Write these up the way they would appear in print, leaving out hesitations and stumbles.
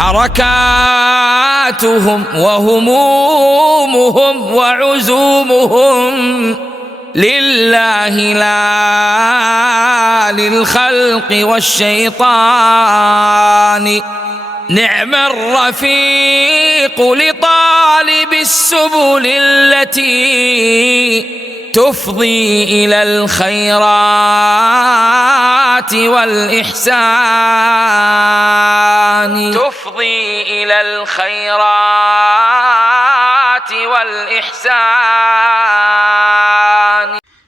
حركاتهم وهمومهم وعزومهم لله لا للخلق والشيطان نعم الرفيق لطالب السبل التي تفضي إلى الخيرات والإحسان تفضي إلى الخيرات والإحسان.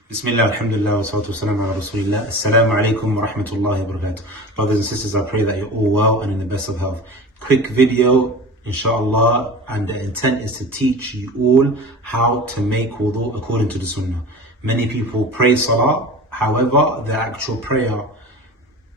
Bismillah, alhamdulillah, wa salatu wa salam ala rasulillah. Assalamu alaikum wa rahmatullahi wa barakatuh. Brothers and sisters, I pray that you're all well and in the best of health. Quick video, inshallah, and the intent is to teach you all how to make wudhu according to the sunnah. Many people pray salah, however, the actual prayer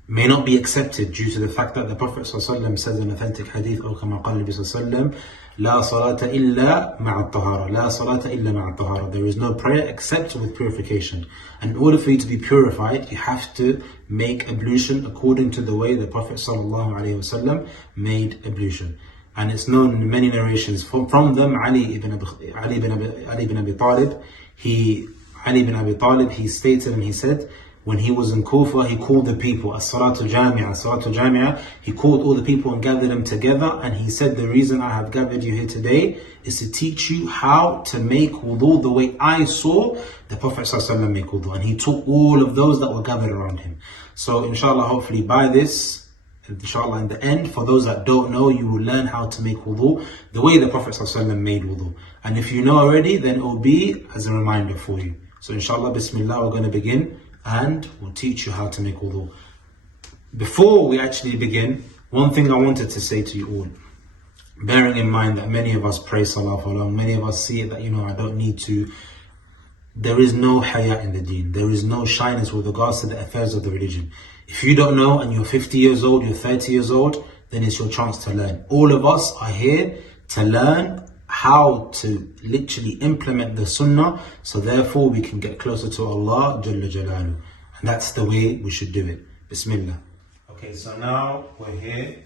may not be accepted due to the fact that the Prophet ﷺ says in authentic hadith, or kama qala Nabi ﷺ, La salata illa minat-tawwabeena. La salata illa minat-tawwabeena. There is no prayer except with purification. And in order for you to be purified, you have to make ablution according to the way the Prophet ﷺ made ablution. And it's known in many narrations from them, Ali ibn Abi Talib, he stated and he said, when he was in Kufa, he called the people, as-salatu jami'ah, as-salatu jami'ah. He called all the people and gathered them together, and he said, the reason I have gathered you here today is to teach you how to make wudu the way I saw the Prophet ﷺ make wudu. And he taught all of those that were gathered around him. So inshallah, hopefully by this, inshallah in the end, for those that don't know, you will learn how to make wudu the way the Prophet ﷺ made wudu. And if you know already, then it will be as a reminder for you. So inshallah, bismillah, we're going to begin and we'll teach you how to make wudu. Before we actually begin, one thing I wanted to say to you all, bearing in mind that many of us pray salah for long, many of us see it that, I don't need to. There is no haya in the deen. There is no shyness with regards to the affairs of the religion. If you don't know and you're 50 years old, you're 30 years old, then it's your chance to learn. All of us are here to learn how to literally implement the sunnah, so therefore we can get closer to Allah Jalla Jalaluhu. And that's the way we should do it. Bismillah. Okay, so now we're here.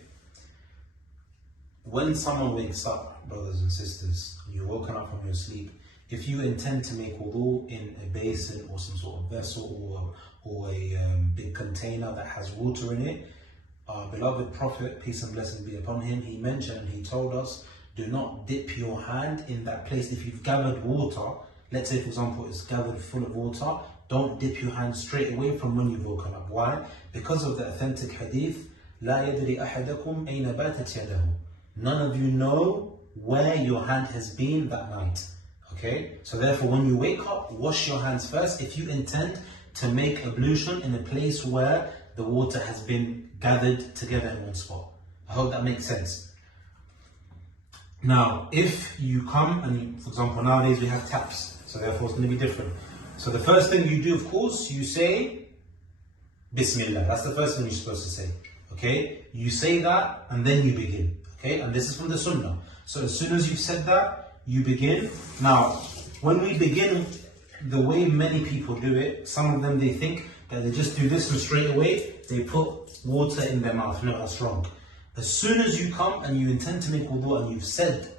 When someone wakes up, brothers and sisters, and you're woken up from your sleep, if you intend to make wudu in a basin or some sort of vessel or a big container that has water in it, our beloved Prophet, peace and blessings be upon him, he mentioned, he told us, do not dip your hand in that place. If you've gathered water, let's say for example it's gathered full of water, don't dip your hand straight away from when you've woken up. Why? Because of the authentic hadith, لا يدري أحدكم أين باتت يده. None of you know where your hand has been that night. Okay, so therefore when you wake up, wash your hands first if you intend to make ablution in a place where the water has been gathered together in one spot. I hope that makes sense. Now, if you come and, for example, nowadays we have taps, so therefore it's going to be different. So the first thing you do, of course, you say Bismillah. That's the first thing you're supposed to say. Okay, you say that and then you begin. Okay, and this is from the sunnah. So as soon as you've said that, you begin. Now, when we begin, the way many people do it, some of them they think that they just do this and straight away they put water in their mouth. No, that's wrong. As soon as you come and you intend to make wudu and you've said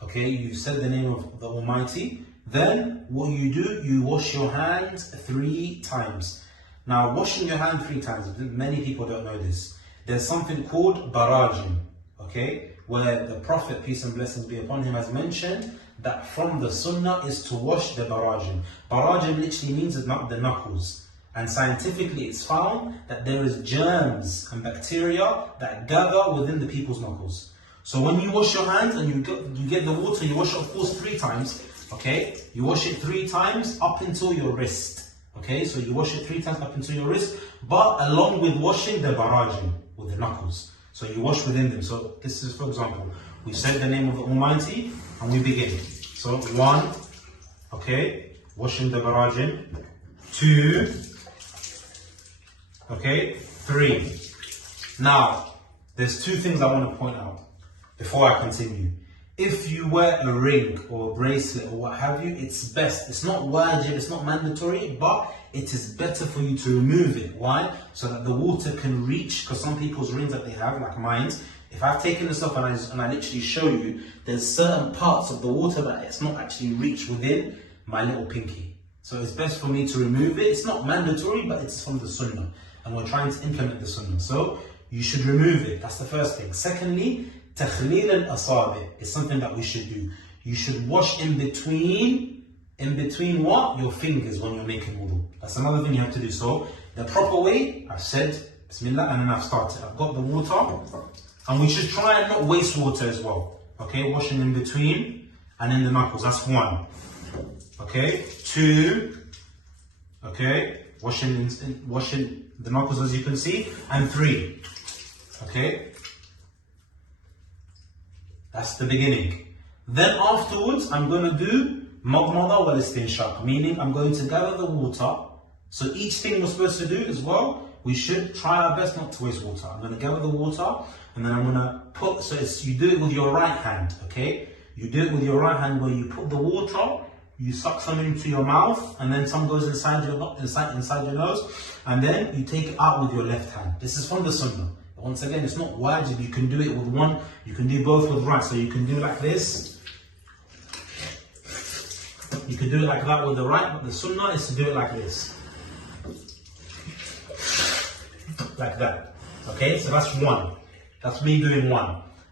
the name of the Almighty, then what you do, you wash your hands 3 times. Now, washing your hand 3 times, many people don't know this. There's something called barajim, okay, where the Prophet, peace and blessings be upon him, has mentioned that from the sunnah is to wash the barajim. Barajim literally means the knuckles. And scientifically it's found that there is germs and bacteria that gather within the people's knuckles. So when you wash your hands and you get the water, you wash it of course 3 times, okay? You wash it 3 times up until your wrist, okay? So you wash it 3 times up until your wrist, but along with washing the barajim, with the knuckles. So you wash within them. So this is, for example, we said the name of the Almighty and we begin. So 1, okay, washing the barajim, 2, okay, 3. Now, there's 2 things I want to point out before I continue. If you wear a ring or a bracelet or what have you, it's best. It's not wajib, it's not mandatory, but it is better for you to remove it. Why? So that the water can reach, because some people's rings that they have, like mine, if I've taken this off and I literally show you, there's certain parts of the water that it's not actually reached within my little pinky. So it's best for me to remove it. It's not mandatory, but it's from the sunnah. And we're trying to implement the sunnah. So you should remove it. That's the first thing. Secondly, takhleel al-asabi is something that we should do. You should wash in between what? Your fingers when you're making wudu. That's another thing you have to do. So the proper way, I've said Bismillah and then I've started. I've got the water, and we should try and not waste water as well. Okay, washing in between and in the knuckles. That's one. Okay, two. Okay, washing the knuckles as you can see, and three. Okay, that's the beginning. Then afterwards, I'm going to do madmada wal istinshaq, meaning I'm going to gather the water. So each thing we're supposed to do as well, we should try our best not to waste water. I'm going to gather the water, and then I'm going to put, so you do it with your right hand, okay? You do it with your right hand where you put the water, you suck some into your mouth, and then some goes inside your nose, and then you take it out with your left hand. This is from the sunnah. Once again, it's not wajib. You can do it with one, you can do both with right. So you can do it like this. You can do it like that with the right, but the sunnah is to do it like this. Like that. Okay, so that's one. That's me doing one.